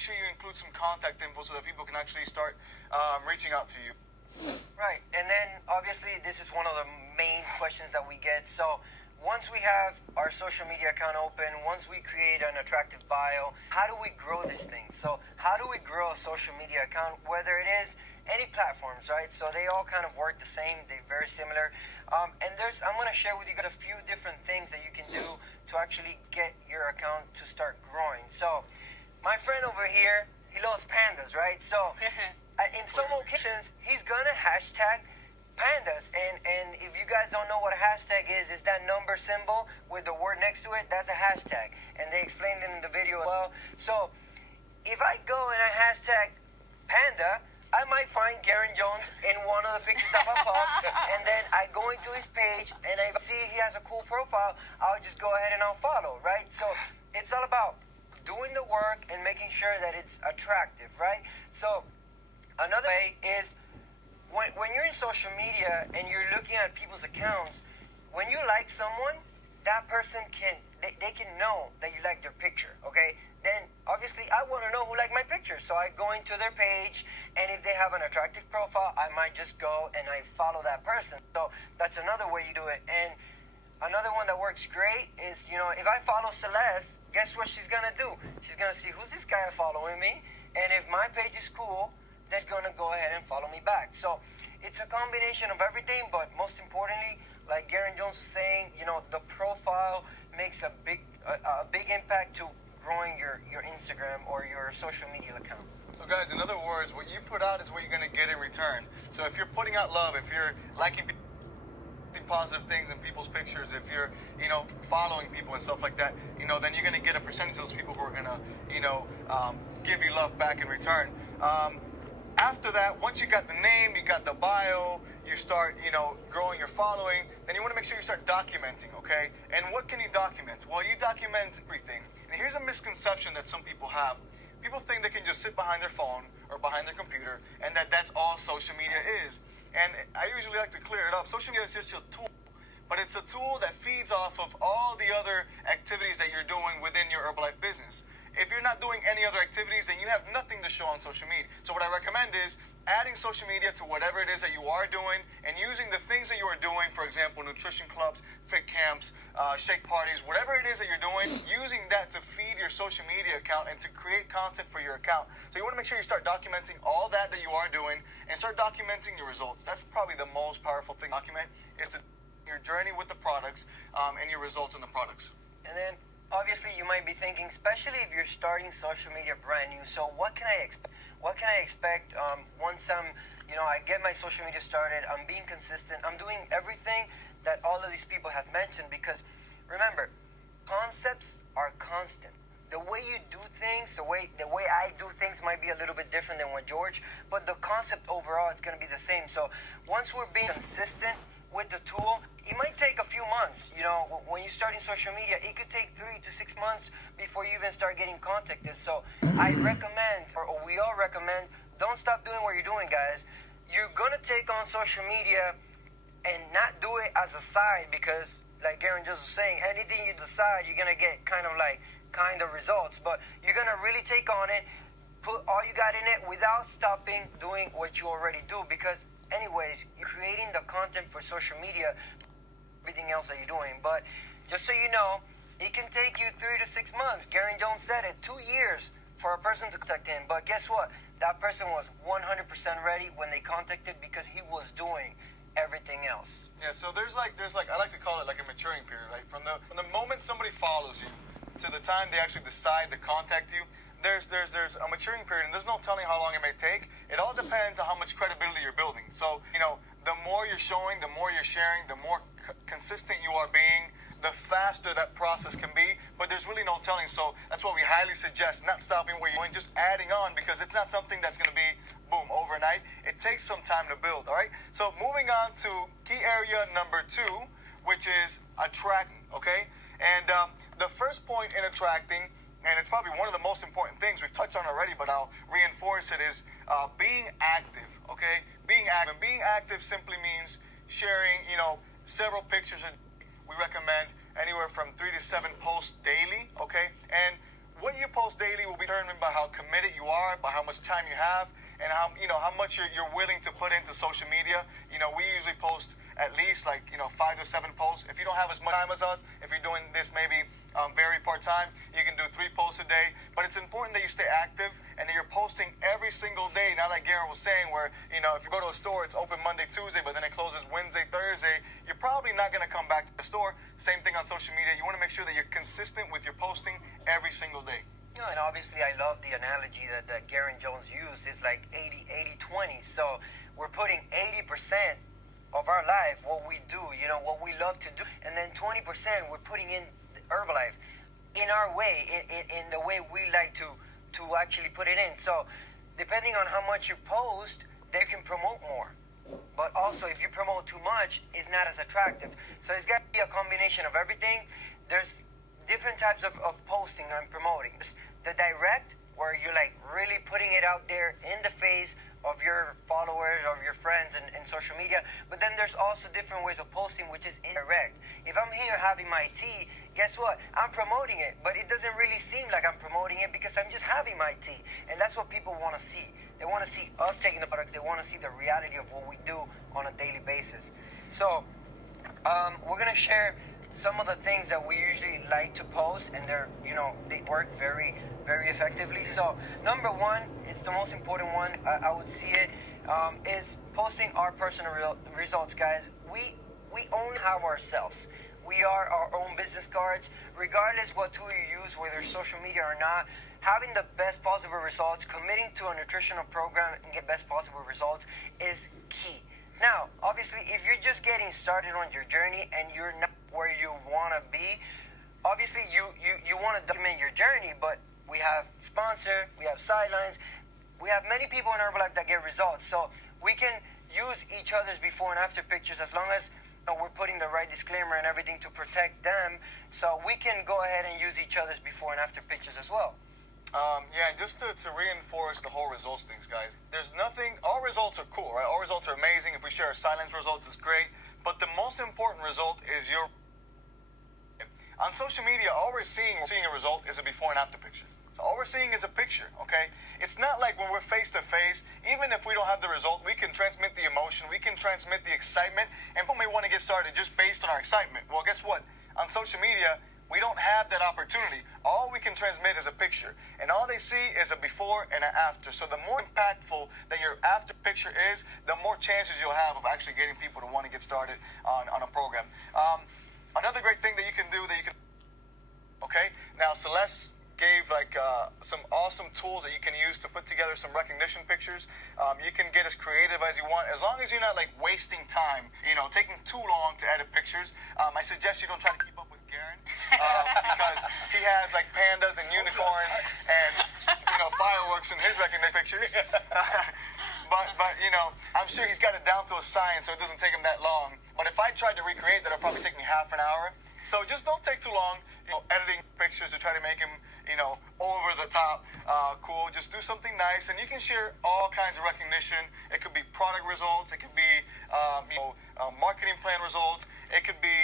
make sure you include some contact info so that people can actually start reaching out to you. Right, and then obviously this is one of the main questions that we get. So once we have our social media account open, once we create an attractive bio, how do we grow this thing? So how do we grow a social media account, whether it is any platforms, right? So they all kind of work the same, they're very similar. And I'm going to share with you guys a few different things that you can do to actually get your account to start growing. So my friend over here, he loves pandas, right? So in some occasions, he's going to hashtag pandas, and if you guys don't know what a hashtag is that number symbol with the word next to it. That's a hashtag, and they explained it in the video as well. So if I go and I hashtag panda, I might find Garen Jones in one of the pictures that pop up, and then I go into his page and I see he has a cool profile. I'll just go ahead and I'll follow, right? So it's all about doing the work and making sure that it's attractive, right? So another way is when you're in social media and you're looking at people's accounts, when you like someone, that person they can know that you like their picture, okay? Then obviously I want to know who liked my picture, so I go into their page, and if they have an attractive profile, I might just go and I follow that person. So that's another way you do it. And another one that works great is, if I follow Celeste, guess what she's gonna do? She's gonna see, who's this guy following me? And if my page is cool, they're gonna go ahead and follow me back. So it's a combination of everything, but most importantly, like Garen Jones was saying, the profile makes a big impact to growing your Instagram or your social media account. So guys, in other words, what you put out is what you're gonna get in return. So if you're putting out love, if you're liking positive things in people's pictures, if you're following people and stuff like that, then you're gonna get a percentage of those people who are gonna give you love back in return. After that, once you got the name, you got the bio, you start, growing your following, then you want to make sure you start documenting, okay? And what can you document? Well, you document everything. And here's a misconception that some people have. People think they can just sit behind their phone or behind their computer and that's all social media is. And I usually like to clear it up. Social media is just a tool, but it's a tool that feeds off of all the other activities that you're doing within your Herbalife business. If you're not doing any other activities, then you have nothing to show on social media. So what I recommend is adding social media to whatever it is that you are doing and using the things that you are doing, for example, nutrition clubs, fit camps, shake parties, whatever it is that you're doing, using that to feed your social media account and to create content for your account. So you want to make sure you start documenting all that you are doing and start documenting your results. That's probably the most powerful thing to document, is your journey with the products and your results in the products. And then obviously you might be thinking, especially if you're starting social media brand new, so what can I expect? What can I expect once I get my social media started, I'm being consistent, I'm doing everything that all of these people have mentioned, because remember, concepts are constant. The way you do things, the way I do things might be a little bit different than what George, but the concept overall is going to be the same. So once we're being consistent with the tool, it might take a few months. When you're starting social media, it could take 3 to 6 months before you even start getting contacted. So I recommend, or we all recommend, don't stop doing what you're doing, guys. You're going to take on social media and not do it as a side, because like Garen just was saying, anything you decide, you're going to get kind of results. But you're going to really take on it, put all you got in it without stopping doing what you already do, because anyways, you're creating the content for social media, everything else that you're doing. But just so you know, it can take you 3 to 6 months. Garen Jones said it, 2 years for a person to contact him. But guess what? That person was 100% ready when they contacted, because he was doing everything else. Yeah, so there's like I like to call it like a maturing period, right? From the moment somebody follows you to the time they actually decide to contact you, there's a maturing period, and there's no telling how long it may take. It all depends on how much credibility you're building. So, the more you're showing, the more you're sharing, the more consistent you are being, the faster that process can be. But there's really no telling. So that's why we highly suggest not stopping where you're going, just adding on, because it's not something that's going to be, boom, overnight. It takes some time to build, all right? So moving on to key area number 2, which is attracting, okay? And the first point in attracting, and it's probably one of the most important things we've touched on already, but I'll reinforce it, is being active, okay? Being active. Being active simply means sharing, several pictures. We recommend anywhere from 3 to 7 posts daily, okay? And what you post daily will be determined by how committed you are, by how much time you have, and how how much you're willing to put into social media. We usually post at least 5 to 7 posts. If you don't have as much time as us, if you're doing this maybe very part-time, you can do 3 posts a day. But it's important that you stay active and that you're posting every single day. Now, like Garen was saying, where if you go to a store, it's open Monday, Tuesday, but then it closes Wednesday, Thursday, you're probably not going to come back to the store. Same thing on social media. You want to make sure that you're consistent with your posting every single day. And obviously I love the analogy that Garen Jones used. It's like 80-20. So we're putting 80% of our life, what we do, what we love to do, and then 20% we're putting in Herbalife in our way, in the way we like to actually put it in. So depending on how much you post, they can promote more. But also if you promote too much, it's not as attractive. So it's got to be a combination of everything. There's different types of posting and promoting. The direct, where you're really putting it out there in the face of your followers, of your friends in social media. But then there's also different ways of posting, which is indirect. If I'm here having my tea, guess what? I'm promoting it, but it doesn't really seem like I'm promoting it because I'm just having my tea. And that's what people want to see. They want to see us taking the products. They want to see the reality of what we do on a daily basis. So we're going to share some of the things that we usually like to post, and they work very, very effectively. So number one, it's the most important one, I would see it, is posting our personal results, guys. We only have ourselves. We are our own business cards, regardless what tool you use, whether social media or not. Having the best possible results, committing to a nutritional program and get best possible results is key. Now, obviously, if you're just getting started on your journey and you're not where you want to be, obviously you want to document your journey, but we have sponsor, we have sidelines, we have many people in Herbalife that get results. So we can use each other's before and after pictures as long as we're putting the right disclaimer and everything to protect them. So we can go ahead and use each other's before and after pictures as well. Yeah, just to reinforce the whole results things, guys. There's nothing, all results are cool, right? All results are amazing. If we share our silence results, it's great. But the most important result is on social media, all we're seeing a result is a before and after picture. So all we're seeing is a picture, okay? It's not like when we're face to face, even if we don't have the result, we can transmit the emotion, we can transmit the excitement, and people may want to get started just based on our excitement. Well, guess what? On social media, we don't have that opportunity. All we can transmit is a picture, and all they see is a before and an after. So the more impactful that your after picture is, the more chances you'll have of actually getting people to want to get started on a program. Another great thing that you can do okay? Now, Celeste gave some awesome tools that you can use to put together some recognition pictures. You can get as creative as you want, as long as you're not wasting time, taking too long to edit pictures. I suggest you don't try to keep up with Garen because he has pandas and unicorns and fireworks in his recognition pictures. But I'm sure he's got it down to a science, so it doesn't take him that long. But if I tried to recreate that, it'll probably take me half an hour. So just don't take too long, editing pictures to try to make him, over the top, cool. Just do something nice, and you can share all kinds of recognition. It could be product results. It could be, marketing plan results. It could be,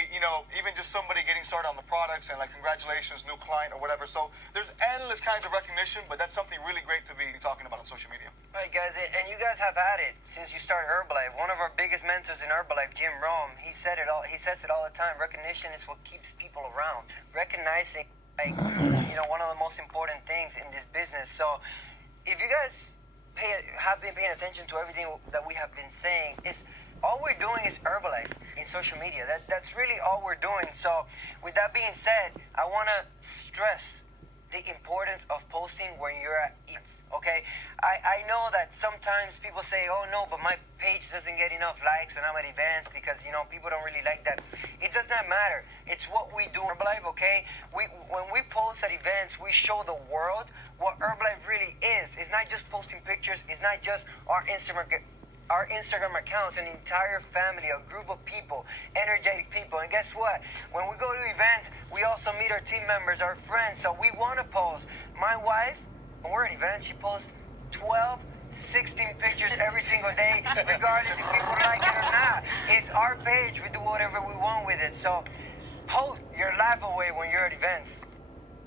even just somebody getting started on the products and congratulations, new client or whatever. So there's endless kinds of recognition, but that's something really great to be talking about on social media. All right, guys, and you guys have had it since you started Herbalife. One of our biggest mentors in Herbalife, Jim Rome, he says it all the time. Recognition is what keeps people around. Recognizing, one of the most important things in this business. So if you guys have been paying attention to everything that we have been saying, is all we're doing is Herbalife in social media. That's really all we're doing. So with that being said, I want to stress the importance of posting when you're at events, okay? I know that sometimes people say, oh no, but my page doesn't get enough likes when I'm at events because, people don't really like that. It does not matter. It's what we do in Herbalife, okay? When we post at events, we show the world what Herbalife really is. It's not just posting pictures. It's not just our Instagram accounts, an entire family, a group of people, energetic people. And guess what? When we go to events, we also meet our team members, our friends. So we want to post. My wife, when we're at events, she posts 12, 16 pictures every single day, regardless if people like it or not. It's our page. We do whatever we want with it. So post your life away when you're at events.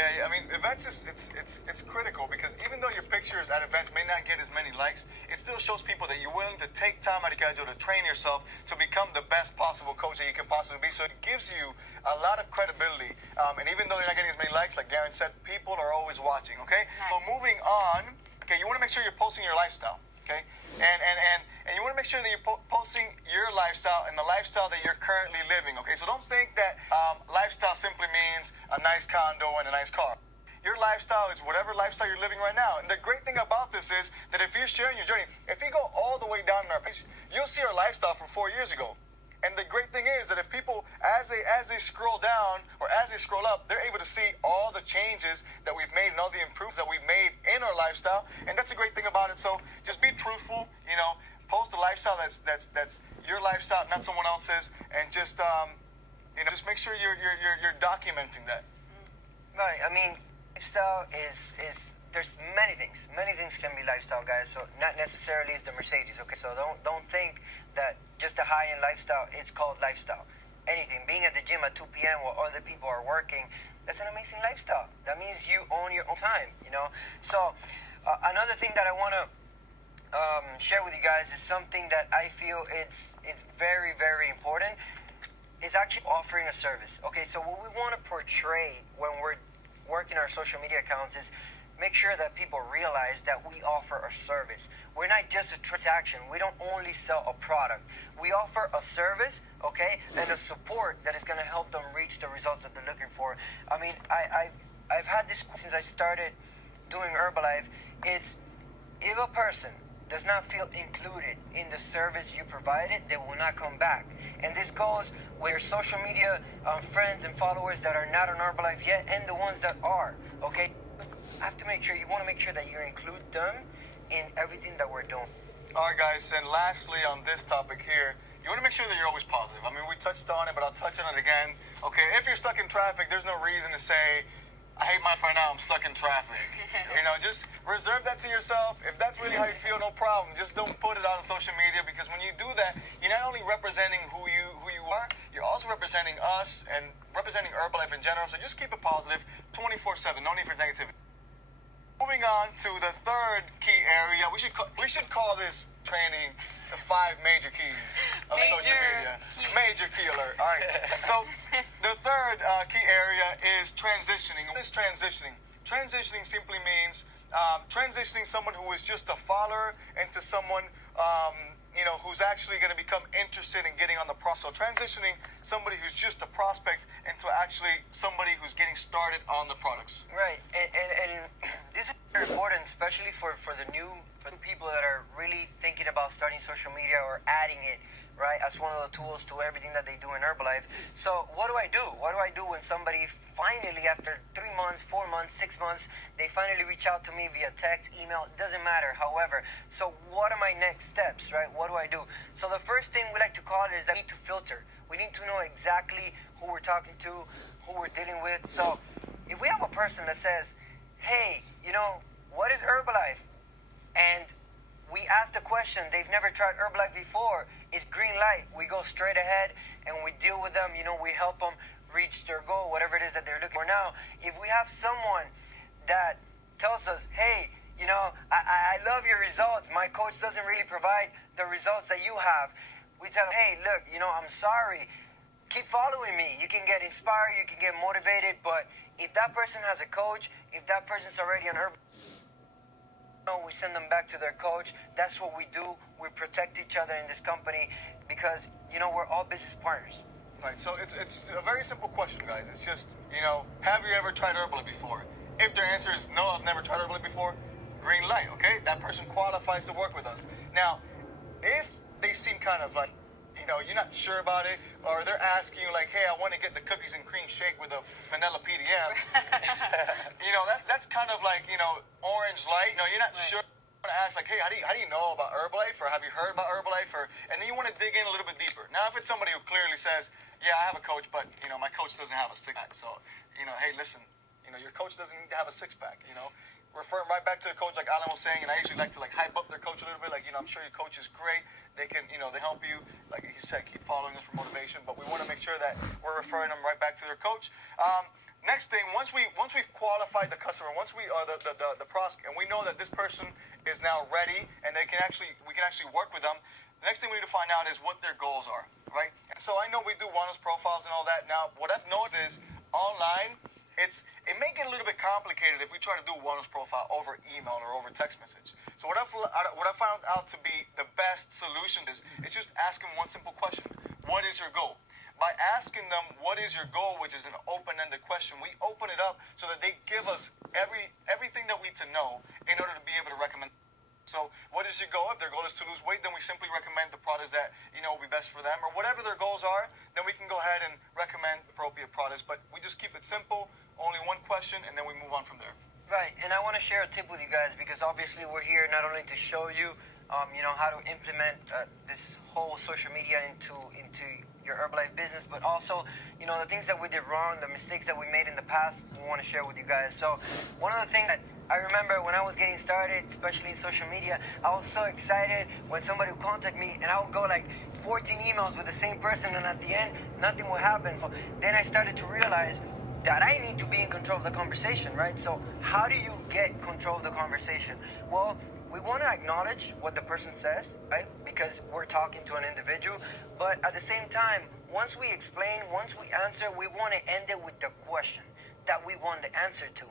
Yeah, I mean, events it's critical because even though your pictures at events may not get as many likes, it still shows people that you're willing to take time out of your schedule to train yourself to become the best possible coach that you can possibly be. So it gives you a lot of credibility. And even though you're not getting as many likes, like Garen said, people are always watching. Okay. So moving on. Okay, you want to make sure you're posting your lifestyle. Okay, and you want to make sure that you're posting your lifestyle and the lifestyle that you're currently living. Okay, so don't think that lifestyle simply means a nice condo and a nice car. Your lifestyle is whatever lifestyle you're living right now. And the great thing about this is that if you're sharing your journey, if you go all the way down in our page, you'll see our lifestyle from 4 years ago. And the great thing is that if people, as they scroll down or as they scroll up, they're able to see all the changes that we've made and all the improvements that we've made in our lifestyle. And that's a great thing about it. So just be truthful, post a lifestyle that's your lifestyle, not someone else's, and just just make sure you're documenting that. Right. I mean, lifestyle is there's many things. Many things can be lifestyle, guys. So not necessarily is the Mercedes. Okay. So don't think that just a high-end lifestyle, it's called lifestyle. Anything, being at the gym at 2 p.m. while other people are working, that's an amazing lifestyle. That means you own your own time, So another thing that I want to share with you guys is something that I feel it's very, very important, is actually offering a service. Okay, so what we want to portray when we're working our social media accounts is make sure that people realize that we offer a service. We're not just a transaction. We don't only sell a product. We offer a service, okay, and a support that is going to help them reach the results that they're looking for. I mean, I've had this since I started doing Herbalife. It's if a person does not feel included in the service you provided, they will not come back. And this goes with your social media friends and followers that are not on Herbalife yet and the ones that are, okay? You want to make sure that you include them in everything that we're doing. All right, guys, and lastly on this topic here, you want to make sure that you're always positive. I mean, we touched on it, but I'll touch on it again. Okay, if you're stuck in traffic, there's no reason to say, I hate my life right now, I'm stuck in traffic. Just reserve that to yourself. If that's really how you feel, no problem. Just don't put it out on social media, because when you do that, you're not only representing who you are, you're also representing us and representing Herbalife in general. So just keep it positive 24/7. No need for negativity. Moving on to the third key area, we should call this training the 5 major keys of social media. Major key alert. All right. So the third key area is transitioning. What is transitioning? Transitioning simply means transitioning someone who is just a follower into someone who's actually going to become interested in getting on the process. So transitioning somebody who's just a prospect into actually somebody who's getting started on the products. Right, and this is very important, especially for the new people that are really thinking about starting social media or adding it, right, as one of the tools to everything that they do in Herbalife. So what do I do? What do I do when somebody finally, after 3 months, 4 months, 6 months, they finally reach out to me via text, email, it doesn't matter, however. So what are my next steps, right? What do I do? So the first thing we like to call it is that we need to filter. We need to know exactly who we're talking to, who we're dealing with. So if we have a person that says, hey, what is Herbalife? And we ask the question, they've never tried Herbalife before, it's green light. We go straight ahead and we deal with them, we help them reach their goal, whatever it is that they're looking for. Now, if we have someone that tells us, hey, I love your results, my coach doesn't really provide the results that you have, we tell them, hey, look, I'm sorry, keep following me. You can get inspired, you can get motivated, but if that person has a coach, if that person's already on Herbalife, we send them back to their coach. That's what we do. We protect each other in this company because, we're all business partners. Right, so it's a very simple question, guys. It's just, have you ever tried Herbalife before? If their answer is no, I've never tried Herbalife before, green light, okay? That person qualifies to work with us. Now, if they seem kind of like, you're not sure about it, or they're asking you like, hey, I want to get the cookies and cream shake with a vanilla PDM, that's kind of like, orange light. You're not sure. You want to ask like, hey, how do you know about Herbalife, or have you heard about Herbalife, and then you want to dig in a little bit deeper. Now, if it's somebody who clearly says, yeah, I have a coach, but my coach doesn't have a six-pack, so hey, listen, your coach doesn't need to have a six-pack, refer them right back to the coach, like Alan was saying, and I usually like to hype up their coach a little bit, I'm sure your coach is great. They can, they help you, like he said, keep following us for motivation, but we want to make sure that we're referring them right back to their coach. Next thing, once we've qualified the customer, once we the prospect, and we know that this person is now ready and we can actually work with them. The next thing we need to find out is what their goals are, right? And so I know we do wellness profiles and all that. Now, what I've noticed is online, it may get a little bit complicated if we try to do a wellness profile over email or over text message. So what I found out to be the best solution is just ask them one simple question: what is your goal? By asking them what is your goal, which is an open-ended question, we open it up so that they give us everything that we need to know in order to be able to recommend. So what is your goal? If their goal is to lose weight, then we simply recommend the products that will be best for them, or whatever their goals are, then we can go ahead and recommend appropriate products. But we just keep it simple, only one question, and then we move on from there. Right, and I want to share a tip with you guys, because obviously we're here not only to show you, how to implement this whole social media into your Herbalife business, but also, the things that we did wrong, the mistakes that we made in the past, we want to share with you guys. So one of the things that I remember when I was getting started, especially in social media, I was so excited when somebody would contact me, and I would go like 14 emails with the same person, and at the end, nothing would happen. So then I started to realize that I need to be in control of the conversation, right? So how do you get control of the conversation? Well, we want to acknowledge what the person says, right? Because we're talking to an individual. But at the same time, once we explain, once we answer, we want to end it with the question that we want the answer to.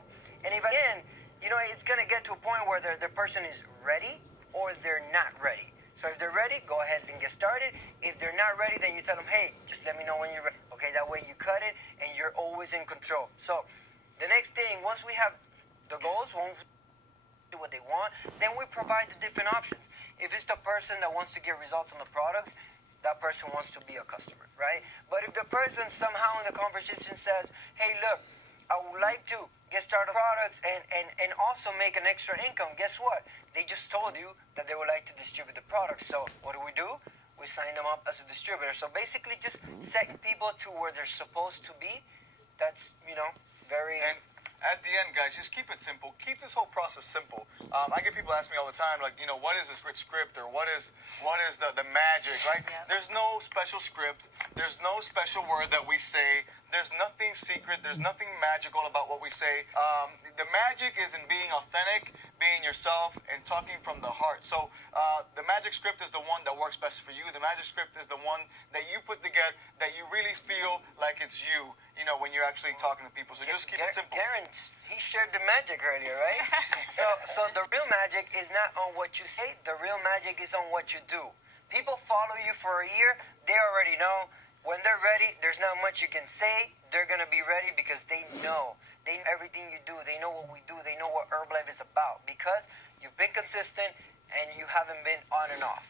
And if again, it's going to get to a point where the person is ready or they're not ready. So if they're ready, go ahead and get started. If they're not ready, then you tell them, hey, just let me know when you're ready. Okay, that way you cut it and you're always in control. So the next thing, once we have the goals, when we do what they want, then we provide the different options. If it's the person that wants to get results on the products, that person wants to be a customer, right? But if the person somehow in the conversation says, hey, look, I would like to get started products and also make an extra income, guess what? They just told you that they would like to distribute the products. So what do? We sign them up as a distributor. So basically just setting people to where they're supposed to be. That's, very... And at the end, guys, just keep it simple. Keep this whole process simple. I get people ask me all the time, like, what is a script, or what is the magic, right? Yeah. There's no special script. There's no special word that we say. There's nothing secret. There's nothing magical about what we say. The magic is in being authentic, being yourself, and talking from the heart. So the magic script is the one that works best for you. The magic script is the one that you put together, that you really feel like it's you, when you're actually talking to people. So just keep it simple. Garen, he shared the magic earlier, right? so the real magic is not on what you say. The real magic is on what you do. People follow you for a year. They already know. When they're ready, there's not much you can say. They're going to be ready because they know. They know everything you do. They know what we do. They know what Herbalife is about, because you've been consistent and you haven't been on and off.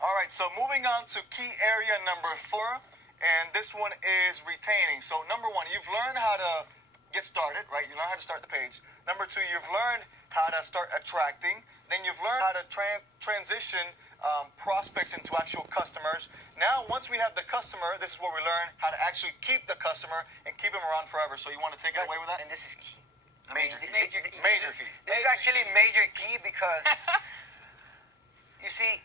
All right, so moving on to key area number 4, and this one is retaining. So number 1, you've learned how to get started, right? You learn how to start the page. Number 2, you've learned how to start attracting. Then you've learned how to transition prospects into actual customers. Now, once we have the customer, this is where we learn how to actually keep the customer and keep him around forever. So you want to take it away with that? And this is key. Major key. This is actually major key, because you see,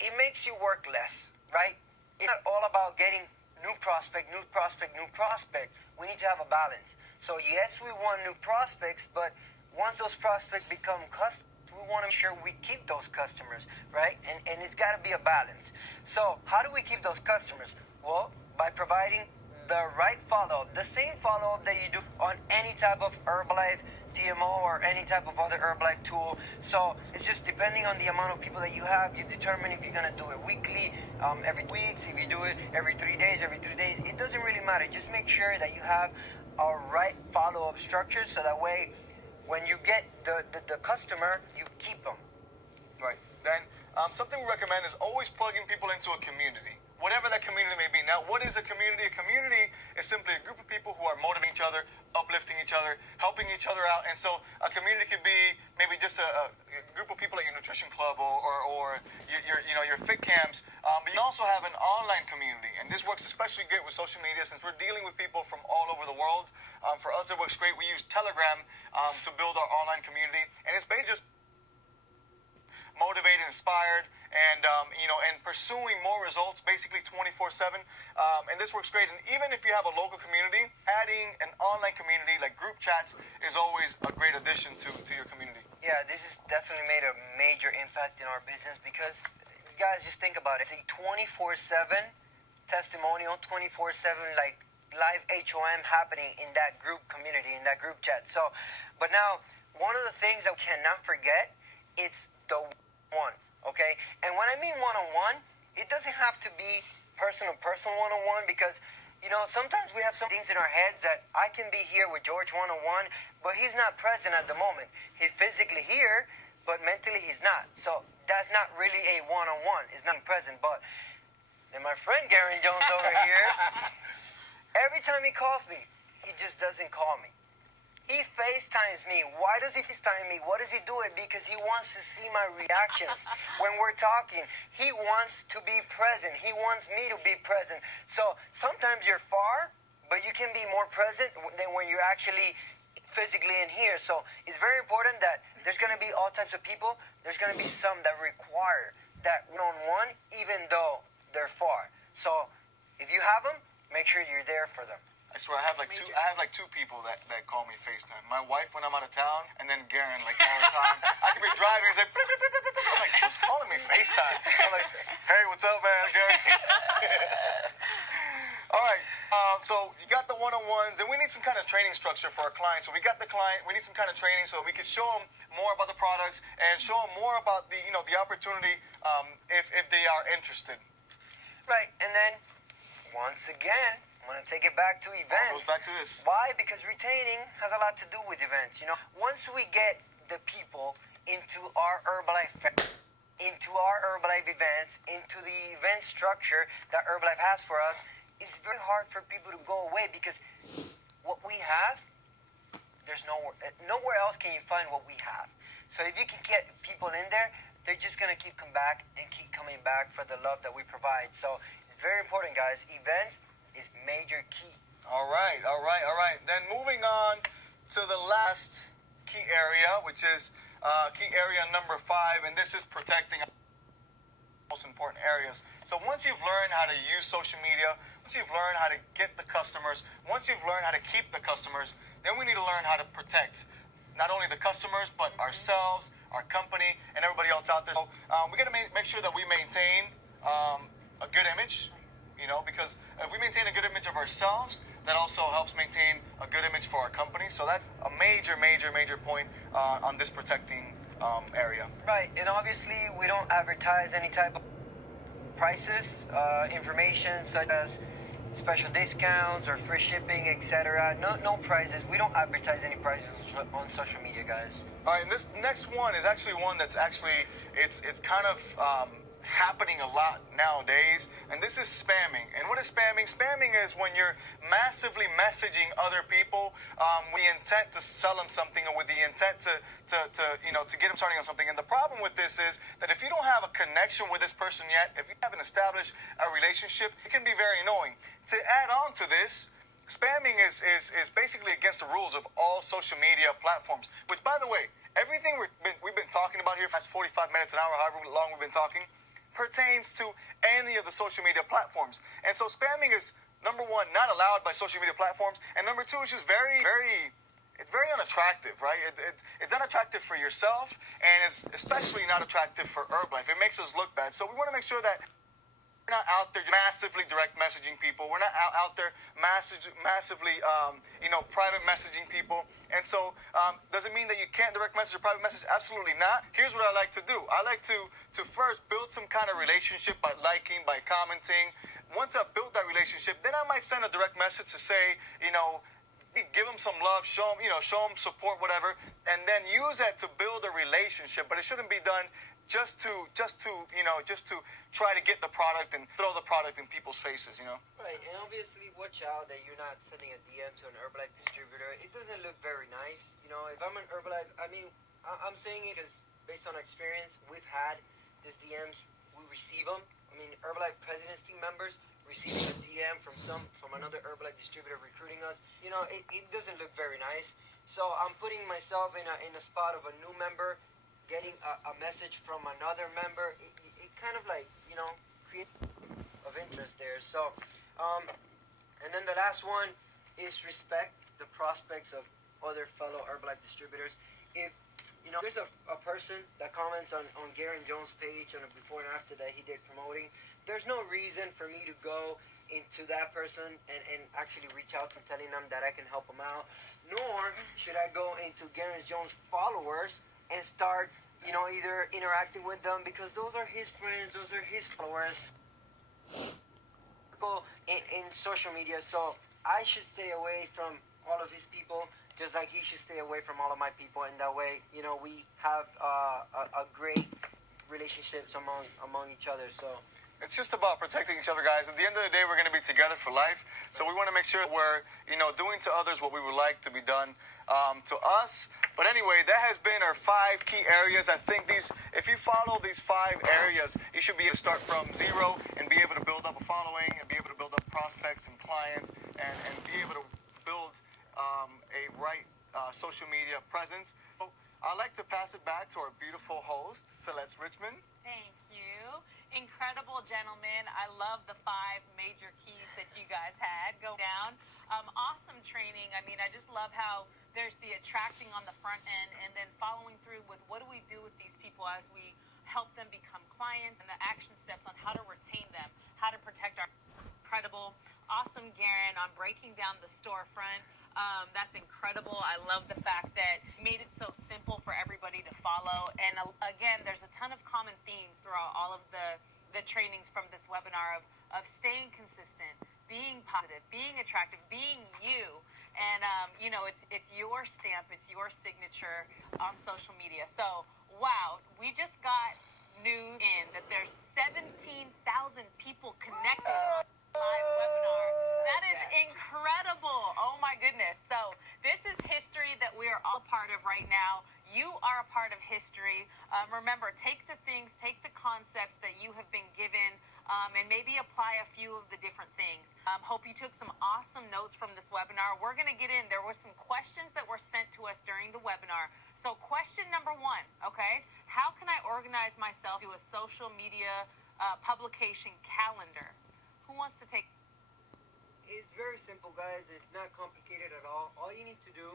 it makes you work less, right? It's not all about getting new prospect. We need to have a balance. So yes, we want new prospects, but once those prospects become customers, we want to make sure we keep those customers, right? And it's got to be a balance. So how do we keep those customers? Well, by providing the right follow-up, the same follow-up that you do on any type of Herbalife DMO or any type of other Herbalife tool. So it's just depending on the amount of people that you have, you determine if you're going to do it weekly, every week, if you do it every 3 days, it doesn't really matter. Just make sure that you have a right follow-up structure, so that way when you get the customer, you keep them. Right. Then something we recommend is always plugging people into a community, whatever that community may be. Now, what is a community? A community is simply a group of people who are motivating each other, uplifting each other, helping each other out. And so a community could be maybe just a group of people at your nutrition club or your fit camps. But you also have an online community, and this works especially good with social media, since we're dealing with people from all over the world. For us, it works great. We use Telegram to build our online community, and it's basically just motivated, inspired, and and pursuing more results, basically 24/7. And this works great. And even if you have a local community, adding an online community like group chats is always a great addition to your community. Yeah, this has definitely made a major impact in our business because, guys, just think about it. It's a 24/7 testimonial, 24/7 like live HOM happening in that group community, in that group chat. So, but now, one of the things I cannot forget, it's the one, okay? And when I mean one-on-one, it doesn't have to be person-to-person one-on-one because, sometimes we have some things in our heads that I can be here with George one-on-one, but he's not present at the moment. He's physically here, but mentally he's not. So that's not really a one-on-one. It's not present. But and my friend Garen Jones over here, every time he calls me, he just doesn't call me. He FaceTimes me. Why does he FaceTime me? What does he do it? Because he wants to see my reactions when we're talking. He wants to be present. He wants me to be present. So sometimes you're far, but you can be more present than when you're actually physically in here. So it's very important that there's going to be all types of people. There's going to be some that require that one-on-one, even though they're far. So if you have them, make sure you're there for them. I swear, I have like two people that call me FaceTime. My wife when I'm out of town, and then Garen like all the time. I could be driving, he's like, I'm like, who's calling me FaceTime? I'm like, hey, what's up, man, Garen? All right, so you got the one-on-ones, and we need some kind of training structure for our clients. So we got the client, we need some kind of training so we can show them more about the products and show them more about the opportunity if they are interested. Right, and then once again, I'm going to take it back to events. Goes back to this. Why? Because retaining has a lot to do with events. Once we get the people into our Herbalife events, into the event structure that Herbalife has for us, it's very hard for people to go away because what we have, there's nowhere else can you find what we have. So if you can get people in there, they're just going to keep coming back and keep coming back for the love that we provide. So it's very important, guys. Events is major key. All right. Then moving on to the last key area, which is key area number 5, and this is protecting most important areas. So once you've learned how to use social media, once you've learned how to get the customers, once you've learned how to keep the customers, then we need to learn how to protect not only the customers, but ourselves, our company, and everybody else out there. So we got to make sure that we maintain a good image, because if we maintain a good image of ourselves, that also helps maintain a good image for our company. So that's a major point on this protecting area. Right, and obviously we don't advertise any type of prices, information such as special discounts or free shipping, etc. No prices. We don't advertise any prices on social media, guys. All right, and this next one is actually one that's it's kind of happening a lot nowadays, and this is spamming. And what is spamming? Spamming is when you're massively messaging other people with the intent to sell them something or with the intent to get them starting on something. And the problem with this is that if you don't have a connection with this person yet, if you haven't established a relationship, it can be very annoying. To add on to this, spamming is basically against the rules of all social media platforms, which, by the way, everything we've been talking about here for the past 45 minutes, an hour, however long we've been talking, pertains to any of the social media platforms. And so spamming is, number one, not allowed by social media platforms, and number two, it's just very unattractive, right? It's unattractive for yourself, and it's especially not attractive for Herbalife. It makes us look bad. So we want to make sure that we're not out there massively direct messaging people. We're not out there massively, private messaging people. And so, does it mean that you can't direct message or private message? Absolutely not. Here's what I like to do. I like to first build some kind of relationship by liking, by commenting. Once I've built that relationship, then I might send a direct message to say, give them some love, show them support, whatever, and then use that to build a relationship. But it shouldn't be done just to try to get the product and throw the product in people's faces, Right, and obviously watch out that you're not sending a DM to an Herbalife distributor. It doesn't look very nice. If I'm an Herbalife, I'm saying it because based on experience, we've had these DMs, we receive them. Herbalife President's team members receiving a DM from another Herbalife distributor recruiting us. It doesn't look very nice. So I'm putting myself in a spot of a new member getting a message from another member, it kind of like, creates of interest there. So, and then the last one is respect the prospects of other fellow Herbalife distributors. If there's a person that comments on Garen Jones' page on a before and after that he did promoting, there's no reason for me to go into that person and actually reach out to telling them that I can help them out, nor should I go into Garen Jones' followers and start, either interacting with them, because those are his friends, those are his followers. Go in social media, so I should stay away from all of his people, just like he should stay away from all of my people, and that way, we have a great relationships among each other. So it's just about protecting each other, guys. At the end of the day, we're going to be together for life. So we want to make sure we're, doing to others what we would like to be done to us. But anyway, that has been our 5 key areas. I think if you follow these 5 areas, you should be able to start from zero and be able to build up a following and be able to build up prospects and clients and be able to build a right social media presence. So I'd like to pass it back to our beautiful host, Celeste Richmond. Thank you. Incredible, gentlemen. I love the 5 major keys that you guys had go down. Awesome training. I mean, I just love how there's the attracting on the front end and then following through with what do we do with these people as we help them become clients, and the action steps on how to retain them, how to protect our incredible, awesome Garen on breaking down the storefront. That's incredible. I love the fact that you made it so simple for everybody to follow. And again, there's a ton of common themes throughout all of the trainings from this webinar of staying consistent, being positive, being attractive, being you. And, it's your stamp, it's your signature on social media. So, wow, we just got news in that there's 17,000 people connected on live webinar. That is incredible. Oh my goodness. So this is history that we are all part of right now. You are a part of history. Remember, take the concepts that you have been given and maybe apply a few of the different things. Hope you took some awesome notes from this webinar. We're going to get in. There were some questions that were sent to us during the webinar. So question number 1, okay? How can I organize myself to a social media publication calendar? Who wants to take? it's very simple, guys. It's not complicated at all. All you need to do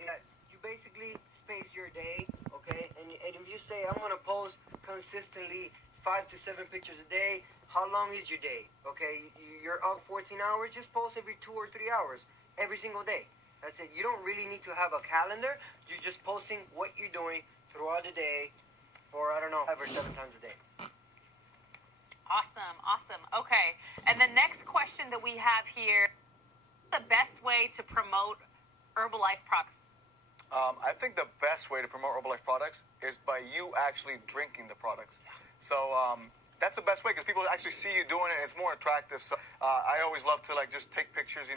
is that you basically space your day, okay? And if you say, I'm going to post consistently 5 to 7 pictures a day, how long is your day? Okay, you're up 14 hours, just post every 2 or 3 hours, every single day. That's it. You don't really need to have a calendar. You're just posting what you're doing throughout the day for, 5 or 7 times a day. Awesome, awesome. Okay, and the next question that we have here, the best way to promote Herbalife products? I think the best way to promote Herbalife products is by you actually drinking the products. So that's the best way because people actually see you doing it. It's more attractive. So I always love to just take pictures,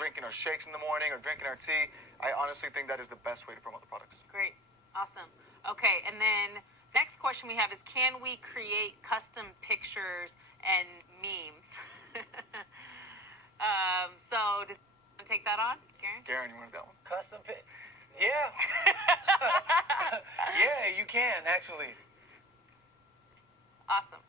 drinking our shakes in the morning or drinking our tea. I honestly think that is the best way to promote the products. Great, awesome. Okay, and then next question we have is, can we create custom pictures and memes? So does you take that on, Garen? Garen, you want that one? Custom pic? Yeah. Yeah, you can, actually. Awesome.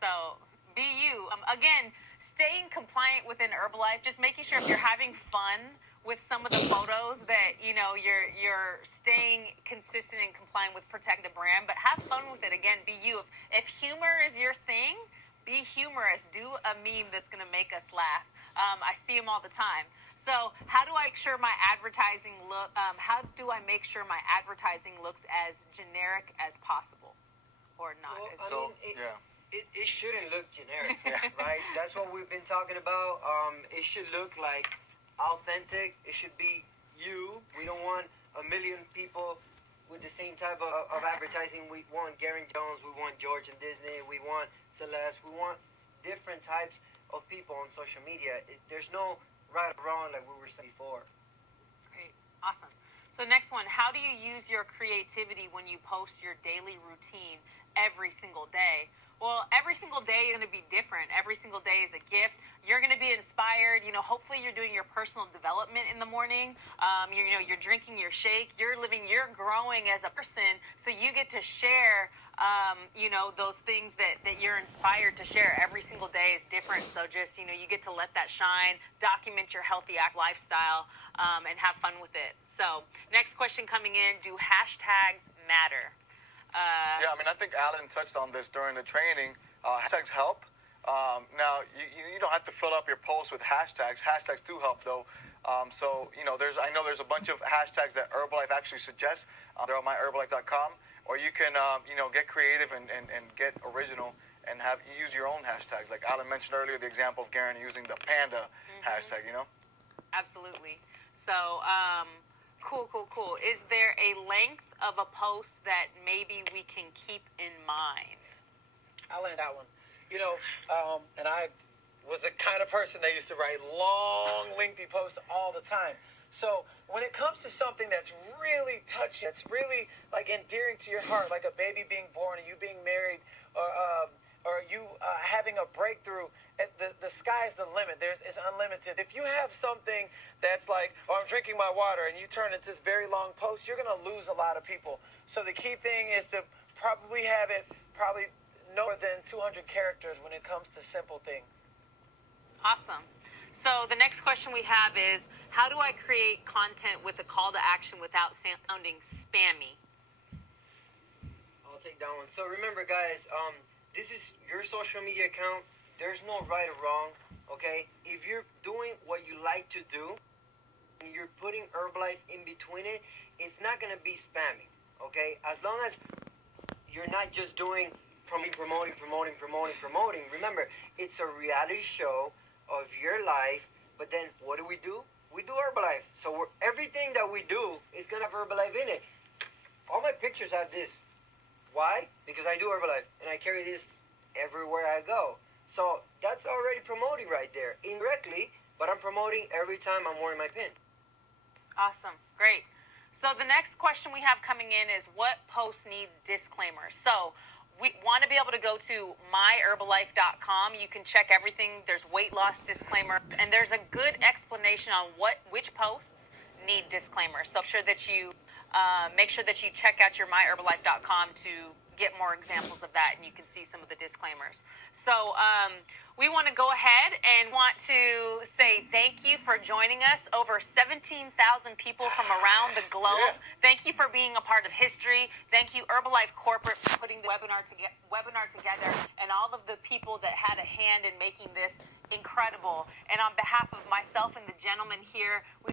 So, be you. Again, staying compliant within Herbalife, just making sure if you're having fun with some of the photos that, you're staying consistent and compliant with protect the brand, but have fun with it. Again, be you. If humor is your thing, be humorous. Do a meme that's going to make us laugh. I see them all the time. So how do I make sure my advertising looks as generic as possible or not? Well, it shouldn't look generic, right? That's what we've been talking about. It should look like authentic. It should be you. We don't want a million people with the same type of advertising. We want Garen Jones. We want George and Disney. We want Celeste. We want different types of people on social media. There's no right or wrong like we were saying before. Great. Awesome. So next one, how do you use your creativity when you post your daily routine every single day? Well, every single day is going to be different. Every single day is a gift. You're going to be inspired. Hopefully you're doing your personal development in the morning. You're drinking your shake. You're growing as a person. So you get to share, you know, those things that you're inspired to share. Every single day is different. So just, you know, you get to let that shine, document your healthy act lifestyle, and have fun with it. So next question coming in, do hashtags matter? Yeah, I mean, I think Alan touched on this during the training. Hashtags help. Now, you don't have to fill up your posts with hashtags. Hashtags do help, though. So, you know, I know there's a bunch of hashtags that Herbalife actually suggests. They're on myherbalife.com. Or you can, you know, get creative and get original and use your own hashtags. Like Alan mentioned earlier, the example of Garen using the panda hashtag, you know? Absolutely. So, cool. Is there a length of a post that maybe we can keep in mind? I'll land that one. You know, and I was the kind of person that used to write long, lengthy posts all the time. So when it comes to something that's really touching, it's really like endearing to your heart, like a baby being born, or you being married, or you having a breakthrough, the sky's the limit. It's unlimited. If you have something that's like, oh, I'm drinking my water, and you turn it to this very long post, you're going to lose a lot of people. So the key thing is to probably have it no more than 200 characters when it comes to simple things. Awesome. So the next question we have is, how do I create content with a call to action without sounding spammy? I'll take that one. So remember, guys, this is your social media account. There's no right or wrong, okay? If you're doing what you like to do, and you're putting Herbalife in between it, it's not going to be spammy, okay? As long as you're not just doing promoting. Remember, it's a reality show of your life, but then what do? We do Herbalife. So everything that we do is going to have Herbalife in it. All my pictures have this. Why? Because I do Herbalife, and I carry this everywhere I go. So that's already promoting right there, indirectly, but I'm promoting every time I'm wearing my pin. Awesome. Great. So the next question we have coming in is, what posts need disclaimers? So we want to be able to go to myherbalife.com. You can check everything. There's weight loss disclaimer, and there's a good explanation on which posts need disclaimers. So make sure that you check out your myherbalife.com to get more examples of that, and you can see some of the disclaimers. So we want to go ahead and want to say thank you for joining us. Over 17,000 people from around the globe. Yeah. Thank you for being a part of history. Thank you, Herbalife Corporate, for putting the webinar together, and all of the people that had a hand in making this incredible. And on behalf of myself and the gentleman here, we